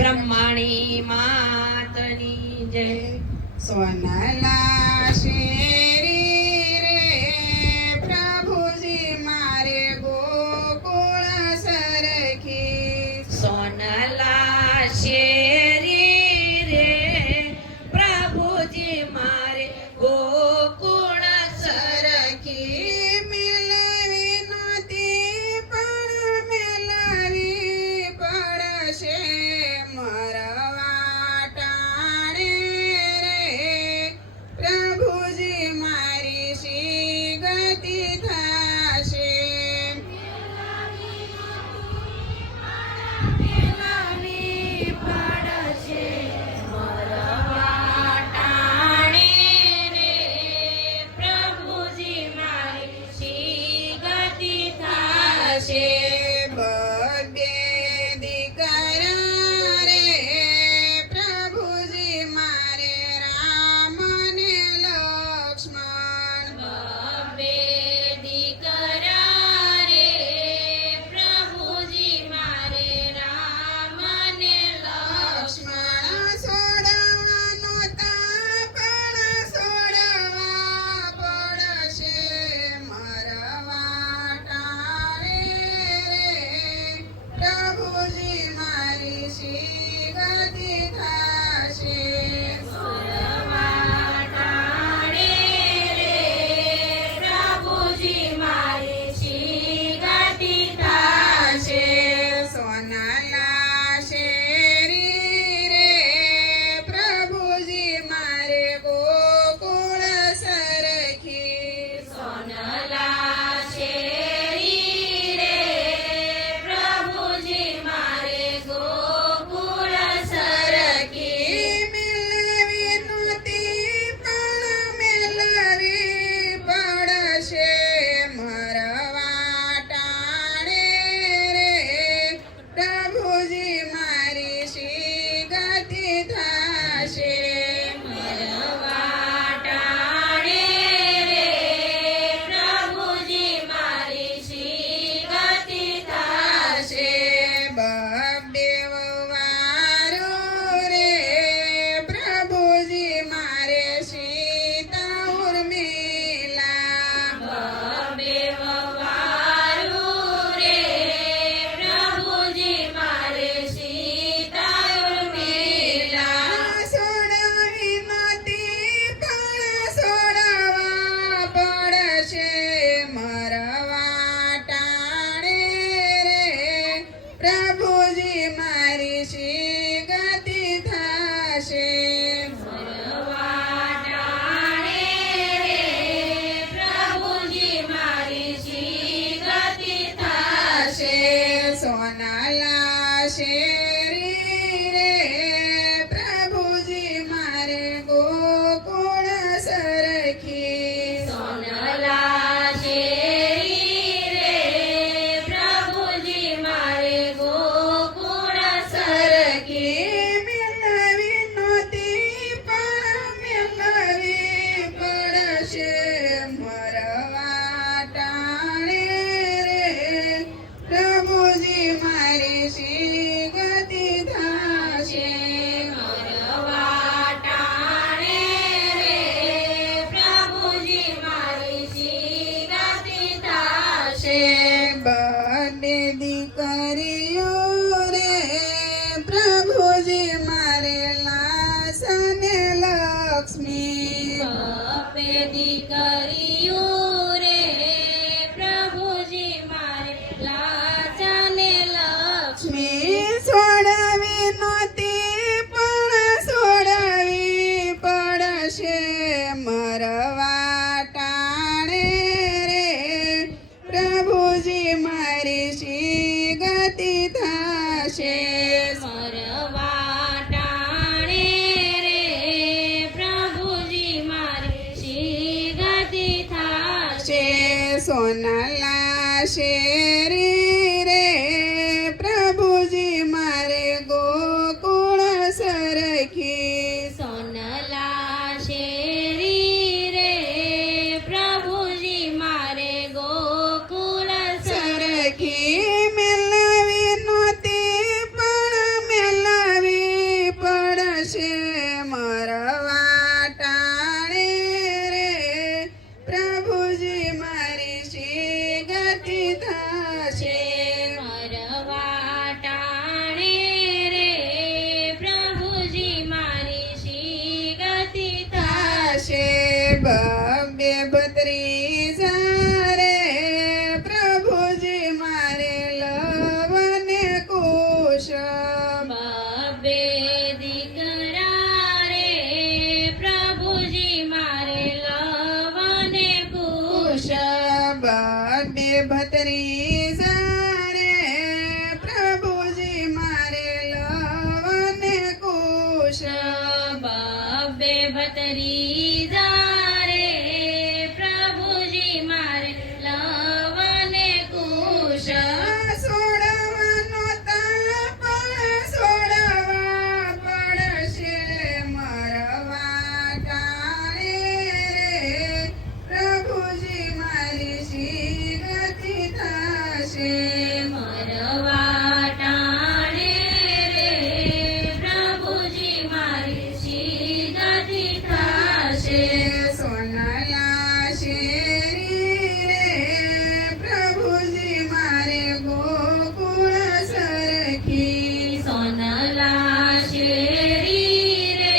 બ્રહ્માણી માતની જય. સોનલા શેરી રે પ્રભુજી મારે ગોકુળ સરખી. સોનલા શેરી રે પ્રભુજી મારે ગોકુળ સરખી. મેળવી નહોતી પણ મેળવી પડશે મરવા ટાણે રે પ્રભુજી મારી શી ગતિ થશે. મેળવી પડશે મરવા ટાણે રે પ્રભુજી મારી શી ગતિ થશે. બબે દીકરા રે પ્રભુજી મારે રામ ને લક્ષ્મણ. બબે દીકરા રે પ્રભુજી મારે રામ ને લક્ષ્મણ. લક્ષ્મણ છોડવા નહોતા પણ છોડવા પડશે મરવા ટાણે રે પ્રભુજી મારી શી ગતિ થશે. મરવા ટાણે રે પ્રભુજી મારી શી ગતિ થશે. સોનાલા શેરી રે પ્રભુજી મારે ગોકુળ સરખી. સોનલા શેરી રે પ્રભુજી મારે ગોકુળ સરખી. મેળવી નહોતી પણ મેળવી પડશે મરવા ટાણે રે પ્રભુજી મારી શી ગતિ થશે. મરવા ટાણે રે પ્રભુજી મારી શી ગતિ થશે. બબે વારો રે પ્રભુજી મારે સીતા ઉર્મિલા. બબે વારું રે પ્રભુજી મારે સીતા ઉર્મિલા. છોડાવી નહોતી પણ છોડવા પડશે મરવા ટાણે રે પ્રભુજી મારી શી ગતિ થશે. મરવા ટાણે રે પ્રભુજી મારી શી ગતિ થશે. સોનાલા શેરી રે પ્રભુજી મારે ગોકુળ સરખી. સોનલા શેરી રે પ્રભુજી મારે ગોકુળ સરખી. મેળવી નહોતી પણ મેળવી પડશે મરવા ટાણે રે પ્રભુજી મારી શી ગતિ થશે. મરવા ટાણે રે પ્રભુજી મારી શી ગતિ થશે. બને દીકરીઓ રે પ્રભુજી મારે લાસને લક્ષ્મી. બાપે દીકરીઓ રે પ્રભુજી મારે લાચાને લક્ષ્મી. લક્ષ્મી છોડાવી નહોતી પણ છોડાવી પડશે મરવા ટાણે રે પ્રભુજી મારી શી ગતિ થશે. મરવા ટાણે રે પ્રભુજી મારી શી ગતિ થશે. સોનાલા શેરી રે પ્રભુજી મારે ગોકુળ સરખી. સોનલા શેરી રે પ્રભુજી મારે ગોકુળ સરખી. સરખી મેળવી નહોતી પણ મેળવી ત્રીજા રે પ્રભુજી મારે લવને કુશ સોડવાનો તાપણ સોડવા પડશે મરવા ટાણે રે પ્રભુજી મારી શી ગતિ થશે મરવા ટાણે રે પ્રભુજી મારી શી ગતિ થશે સોનલા શેરી રે પ્રભુજી મારે ગોકુળ સરખી સોનલા શેરી રે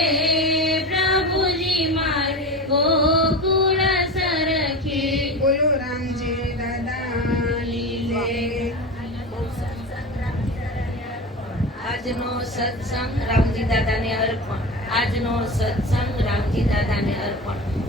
પ્રભુજી મારે ગોકુળ સરખી બોલો રામજી દાદાની જય. આજનો સત્સંગ રામજી દાદાને અર્પણ. આજનો સત્સંગ રામજી દાદાને અર્પણ.